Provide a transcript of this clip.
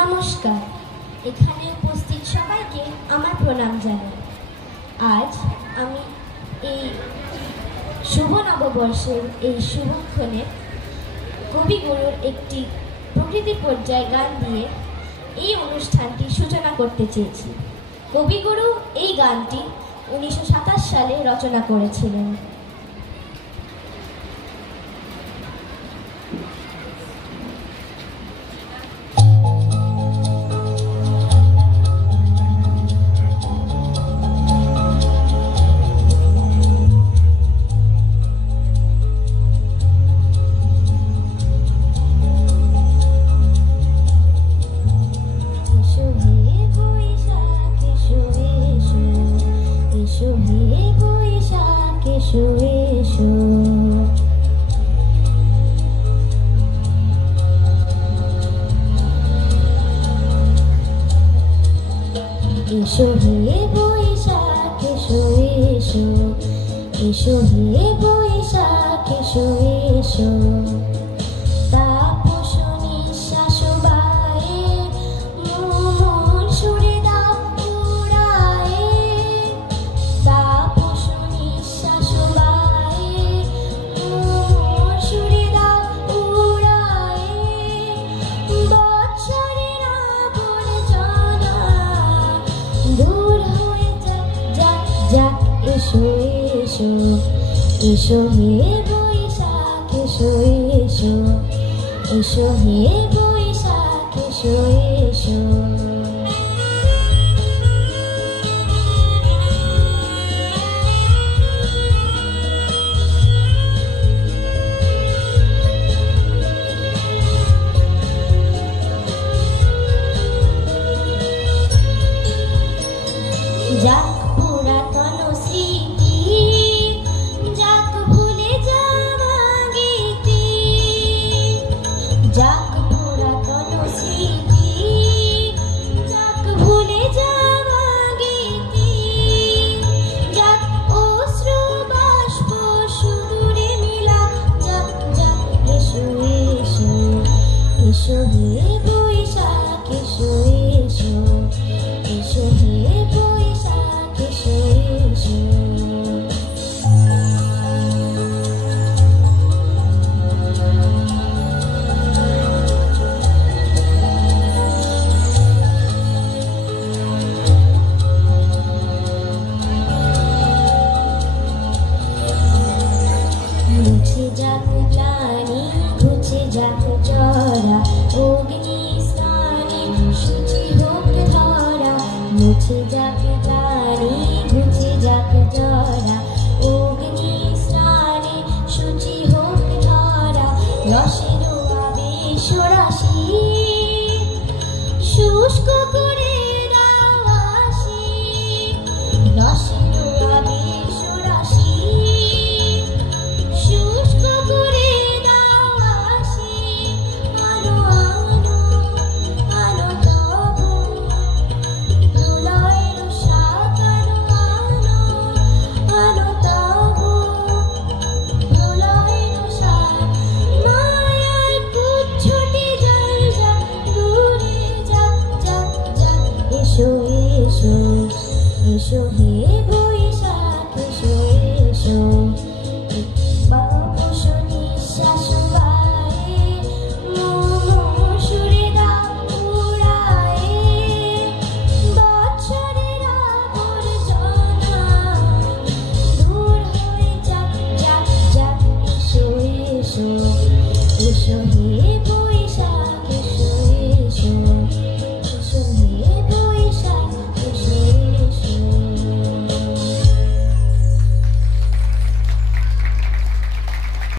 নমস্কার, এখানে উপস্থিত সবাইকে আমার প্রণাম জানাই। আজ আমি এই শুভ নববর্ষের এই শুভক্ষণে কবিগুরুর একটি প্রকৃতি পর্যায় গান দিয়ে এই অনুষ্ঠানটি সূচনা করতে চেয়েছি। কবিগুরু এই গানটি 1927 সালে রচনা করেছিলেন। এসো হে বৈশাখ এসো এসো, এসো হে বৈশাখ এসো এসো, তাপস নিঃশ্বাস বায়ে মন সুরে দাও উড়ায়ে, তাপস নিঃশ্বাস বায়ে মন সুরে দাও উড়ায়ে, বৎসরের আবর্জনা দূর হয়ে যাক যাক এসো এসো, এসো হে বৈশাখ এসো এসো, এসো হে বৈশাখ এসো এসো। যাক পুরাতন স্মৃতি, যাক ভুলে যাওয়া গীতি, যাক পুরাতন স্মৃতি, যাক ভুলে যাওয়া গীতি, যাক অশ্রু বাষ্প সুদূরে মিলা যাক যাক এসো এসো, এসো হে বৈশাখ এসো এসো, এসো হে বৈশাখ এসো এসো। মুছে যাক